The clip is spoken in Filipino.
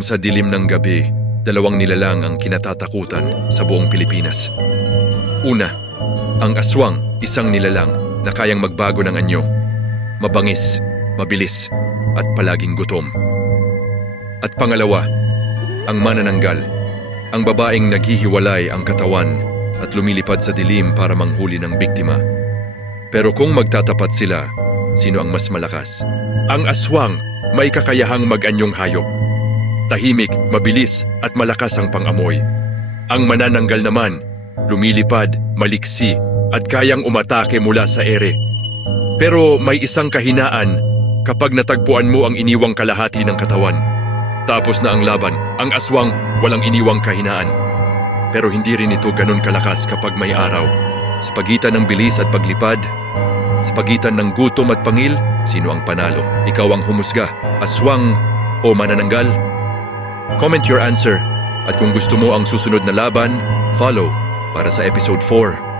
Sa dilim ng gabi, dalawang nilalang ang kinatatakutan sa buong Pilipinas. Una, ang aswang, isang nilalang na kayang magbago ng anyo. Mabangis, mabilis, at palaging gutom. At pangalawa, ang manananggal, ang babaeng naghihiwalay ang katawan at lumilipad sa dilim para manghuli ng biktima. Pero kung magtatapat sila, sino ang mas malakas? Ang aswang may kakayahang mag-anyong hayop. Tahimik, mabilis at malakas ang pangamoy. Ang manananggal naman, lumilipad, maliksi at kayang umatake mula sa ere. Pero may isang kahinaan kapag natagpuan mo ang iniwang kalahati ng katawan. Tapos na ang laban, ang aswang walang iniwang kahinaan. Pero hindi rin ito ganun kalakas kapag may araw. Sa pagitan ng bilis at paglipad, sa pagitan ng gutom at pangil, sino ang panalo? Ikaw ang humusga, aswang o manananggal? Comment your answer at kung gusto mo ang susunod na laban, follow para sa episode 4.